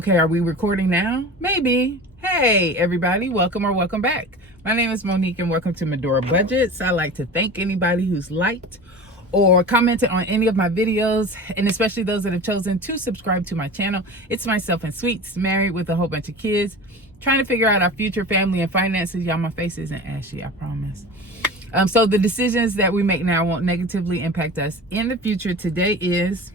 Okay, are we recording now? Maybe. Hey, everybody, welcome or welcome back. My name is Monique and welcome to Medora Budgets. I'd like to thank anybody who's liked or commented on any of my videos, and especially those that have chosen to subscribe to my channel. It's myself and Sweets, married with a whole bunch of kids, trying to figure out our future family and finances. Y'all, my face isn't ashy, I promise. So the decisions that we make now won't negatively impact us in the future. Today is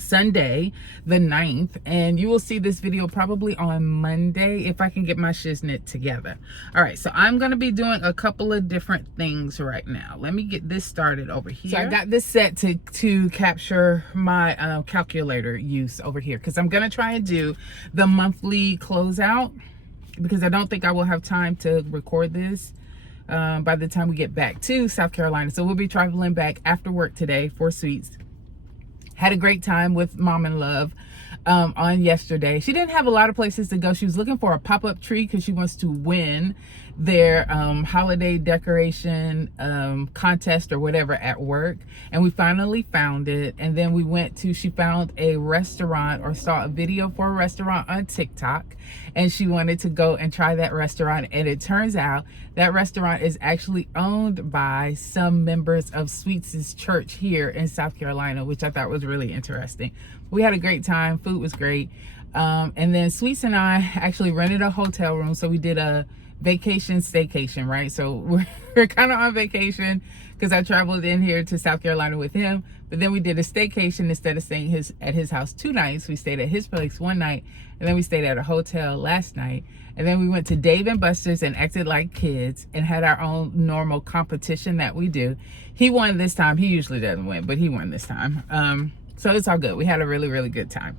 Sunday the 9th, and you will see this video probably on Monday if I can get my shiznit together. All right, so I'm going to be doing a couple of different things right now. Let me get this started over here. So I got this set to capture my calculator use over here, because I'm going to try and do the monthly closeout, because I don't think I will have time to record this by the time we get back to South Carolina. So we'll be traveling back after work today for Sweets. Had a great time with Mom in Love on yesterday. She didn't have a lot of places to go. She was looking for a pop-up tree because she wants to win their holiday decoration contest or whatever at work. And we finally found it. And then we went to, she found a restaurant or saw a video for a restaurant on TikTok. And she wanted to go and try that restaurant. And it turns out that restaurant is actually owned by some members of Sweets' church here in South Carolina, which I thought was really interesting. We had a great time. Food was great. And then Sweets and I actually rented a hotel room. So we did a vacation staycation, right? So we're kind of on vacation because I traveled in here to South Carolina with him. But then we did a staycation. Instead of staying at his house 2 nights, we stayed at his place 1 night. And then we stayed at a hotel last night. And then we went to Dave & Buster's and acted like kids and had our own normal competition that we do. He won this time. He usually doesn't win, but he won this time. So it's all good. We had a really, really good time.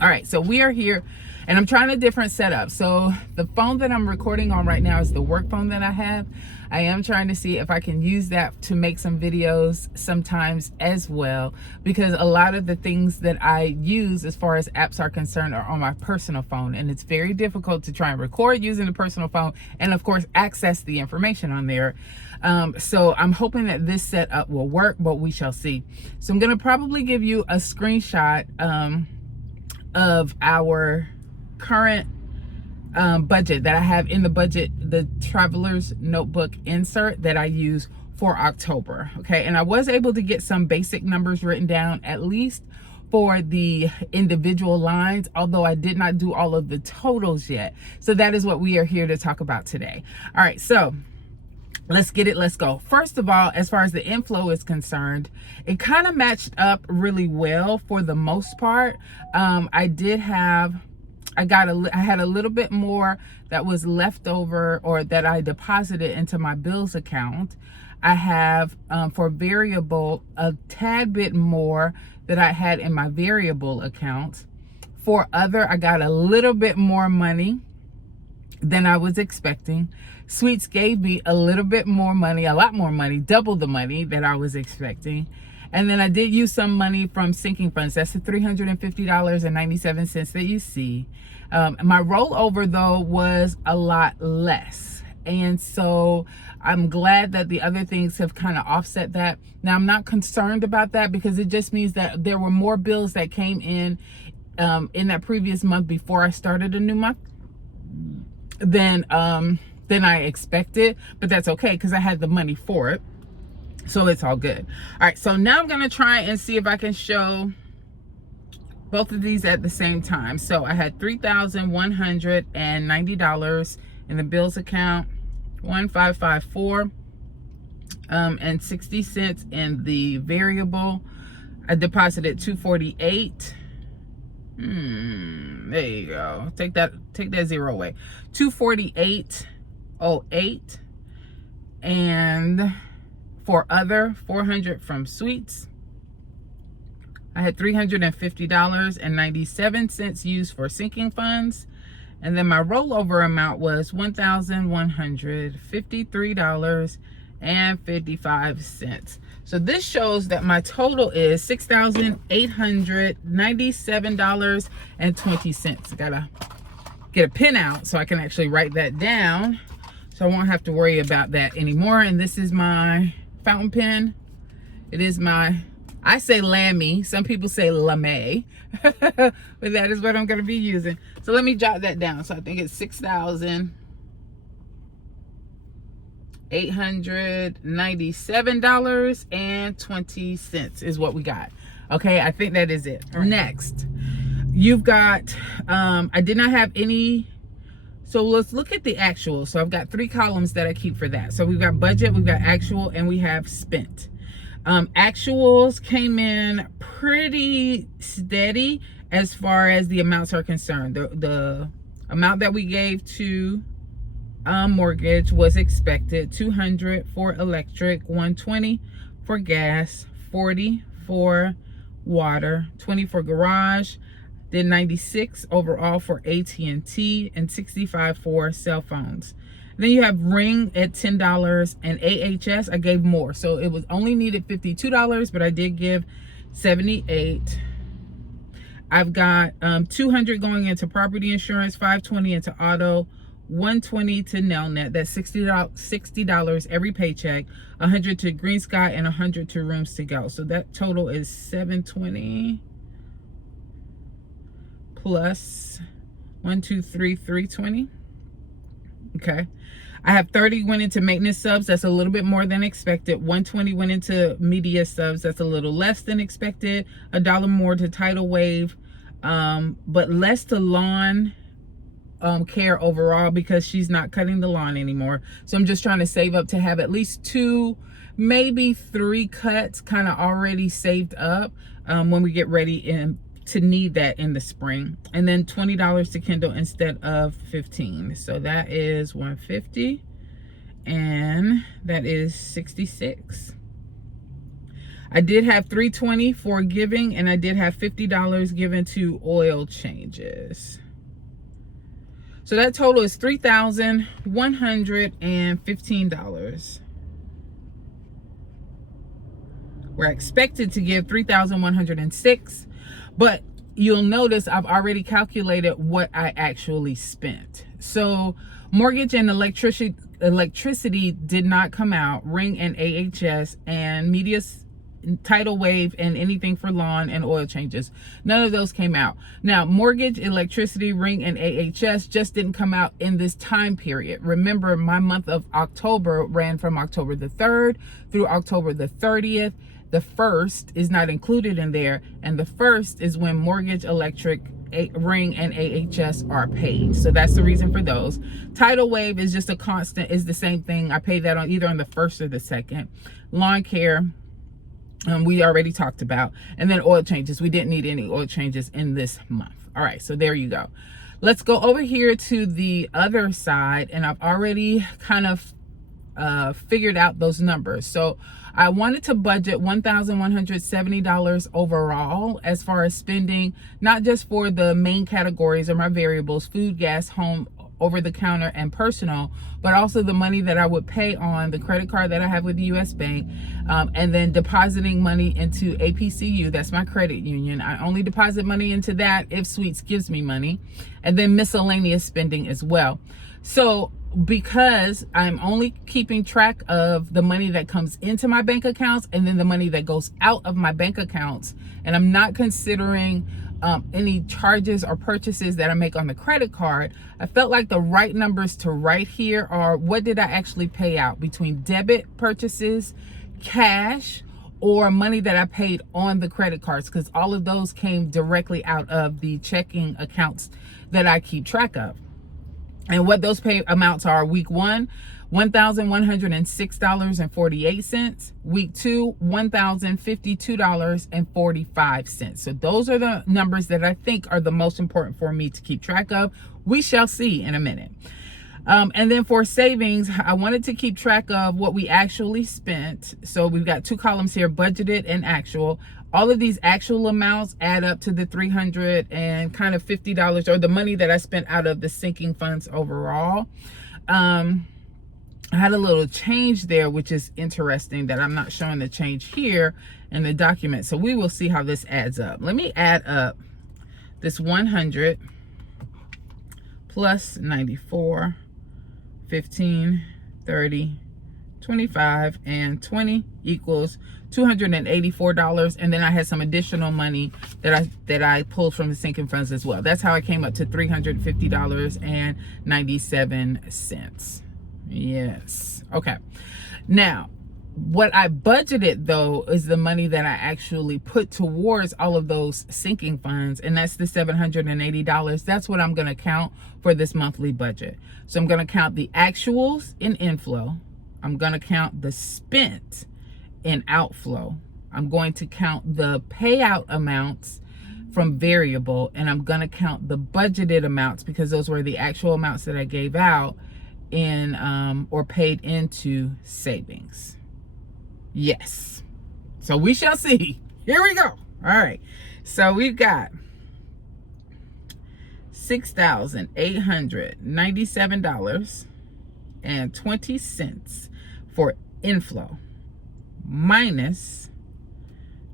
All right, so we are here and I'm trying a different setup. So the phone that I'm recording on right now is the work phone that I have. I am trying to see if I can use that to make some videos sometimes as well, because a lot of the things that I use as far as apps are concerned are on my personal phone, and it's very difficult to try and record using the personal phone and of course access the information on there. So I'm hoping that this setup will work, but we shall see. So I'm gonna probably give you a screenshot of our current budget that I have in the budget, the traveler's notebook insert that I use for October. Okay, and I was able to get some basic numbers written down, at least for the individual lines, although I did not do all of the totals yet. So that is what we are here to talk about today. All right, so let's get it, let's go. First of all, as far as the inflow is concerned, it kind of matched up really well for the most part. I had a little bit more that was left over, or that I deposited into my bills account. I have for variable a tad bit more that I had in my variable account. For other, I got a little bit more money than I was expecting. Sweets gave me a little bit more money, a lot more money, double the money that I was expecting. And then I did use some money from sinking funds. That's the $350.97 that you see. My rollover though was a lot less. And so I'm glad that the other things have kind of offset that. Now I'm not concerned about that, because it just means that there were more bills that came in that previous month before I started a new month than I expected, but that's okay because I had the money for it. So it's all good. All right, so now I'm gonna try and see if I can show both of these at the same time. So I had $3,190 in the bills account, 1,554 and 60 cents in the variable. I deposited 248. There you go. Take that zero away. 248.08. And for other, 400 from Sweets. I had $350.97 used for sinking funds. And then my rollover amount was $1,153.55. So this shows that my total is $6,897.20. I gotta get a pen out so I can actually write that down, so I won't have to worry about that anymore. And this is my fountain pen. It is my I say lammy. Some people say lame. But that is what I'm going to be using. So let me jot that down. So I think it's $6,897.20 is what we got. Okay, I think that is it. Right. Next, you've got, I did not have any. So let's look at the actual. So I've got 3 columns that I keep for that. So we've got budget, we've got actual, and we have spent. Actuals came in pretty steady as far as the amounts are concerned. The amount that we gave to mortgage was expected: $200 for electric, $120 for gas, $40 for water, $20 for garage, then $96 overall for AT&T, and $65 for cell phones. Then you have Ring at $10, and AHS I gave more, so it was only needed $52, but I did give $78. I've got $200 going into property insurance, $520 into auto, $120 to Nelnet. That's $60 every paycheck, $100 to Green Sky, and $100 to Rooms to Go. So that total is $720 plus 1, 2, 3, $320. Okay. I have 30 went into maintenance subs. That's a little bit more than expected. 120 went into media subs. That's a little less than expected. $1 more to tidal wave, but less to lawn care overall, because she's not cutting the lawn anymore. So I'm just trying to save up to have at least 2, maybe 3 cuts kind of already saved up when we get ready to need that in the spring. And then $20 to Kindle instead of $15. So that is $150, and that is $66. I did have $320 for giving, and I did have $50 given to oil changes. So that total is $3,115. We're expected to give $3,106, but you'll notice I've already calculated what I actually spent. So mortgage and electricity did not come out. Ring and AHS and media, tidal wave, and anything for lawn and oil changes, none of those came out. Now mortgage, electricity, ring, and AHS just didn't come out in this time period. Remember, my month of October ran from October the 3rd through October the 30th. The 1st is not included in there, and the 1st is when mortgage, electric, ring, and AHS are paid. So that's the reason for those. Tidal wave is just a constant, is the same thing. I pay that on either on the 1st or the 2nd. Lawn care, we already talked about. And then oil changes, we didn't need any oil changes in this month. All right, so there you go. Let's go over here to the other side, and I've already kind of figured out those numbers. So I wanted to budget $1,170 overall as far as spending, not just for the main categories or my variables: food, gas, home, over the counter, and personal, but also the money that I would pay on the credit card that I have with the US Bank, and then depositing money into APCU. That's my credit union. I only deposit money into that if Sweets gives me money, and then miscellaneous spending as well. So because I'm only keeping track of the money that comes into my bank accounts and then the money that goes out of my bank accounts, and I'm not considering any charges or purchases that I make on the credit card, I felt like the right numbers to write here are what did I actually pay out between debit purchases, cash, or money that I paid on the credit cards, because all of those came directly out of the checking accounts that I keep track of. And what those pay amounts are: week 1, $1,106.48. Week 2, $1,052.45. So those are the numbers that I think are the most important for me to keep track of. We shall see in a minute. And then for savings, I wanted to keep track of what we actually spent. So we've got 2 columns here: budgeted and actual. All of these actual amounts add up to the $300 and kind of $50, or the money that I spent out of the sinking funds overall. I had a little change there, which is interesting that I'm not showing the change here in the document. So we will see how this adds up. Let me add up this 100 plus 94, 15, 30, 25, and 20 equals $284. And then I had some additional money that I pulled from the sinking funds as well. That's how I came up to $350.97. Yes. Okay. Now, what I budgeted though is the money that I actually put towards all of those sinking funds, and that's the $780. That's what I'm going to count for this monthly budget. So I'm going to count the actuals in inflow. I'm going to count the spent in outflow. I'm going to count the payout amounts from variable, and I'm going to count the budgeted amounts because those were the actual amounts that I gave out in or paid into savings. Yes. So we shall see. Here we go. All right. So we've got $6,897.20 for inflow minus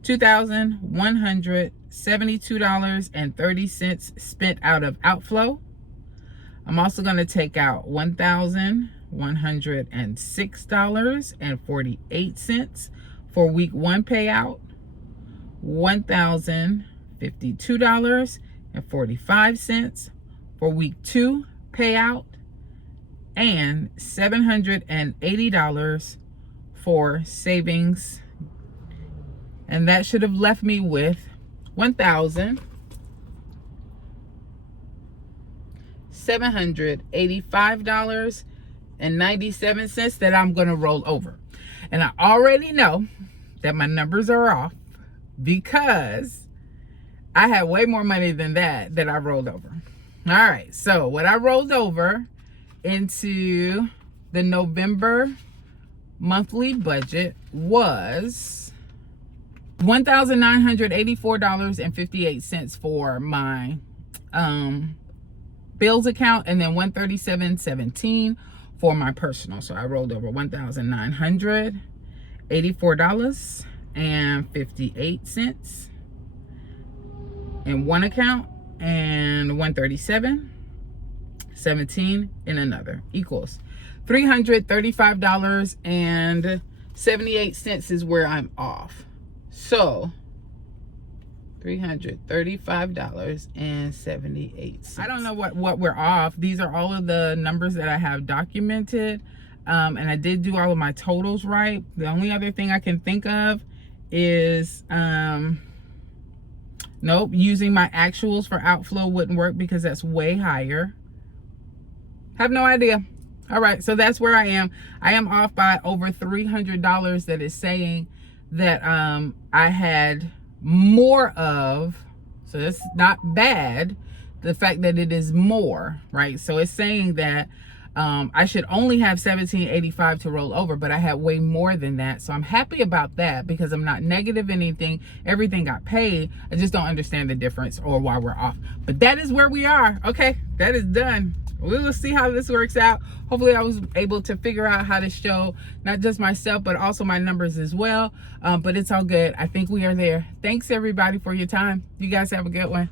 $2,172.30 spent out of outflow. I'm also going to take out $1,106.48 for week 1 payout, $1,052.45 for week 2 payout, and $780 for savings. And that should have left me with $1,785.97 that I'm going to roll over. And I already know that my numbers are off because I had way more money than that I rolled over. All right, so what I rolled over into the November monthly budget was $1,984.58 for my bills account, and then $137.17 for my personal. So I rolled over $1,984.58 in one account and $137.17 in another, equals $335.78 is where I'm off. So $335.78. I don't know what we're off. These are all of the numbers that I have documented, and I did do all of my totals right. The only other thing I can think of is nope, using my actuals for outflow wouldn't work because that's way higher. Have no idea. All right, so that's where I am. I am off by over $300 that is saying that I had more of, so it's not bad, the fact that it is more, right? So it's saying that I should only have $1,785 to roll over, but I had way more than that. So I'm happy about that because I'm not negative anything. Everything got paid. I just don't understand the difference or why we're off. But that is where we are. Okay, that is done. We will see how this works out. Hopefully I was able to figure out how to show not just myself, but also my numbers as well. But it's all good. I think we are there. Thanks everybody for your time. You guys have a good one.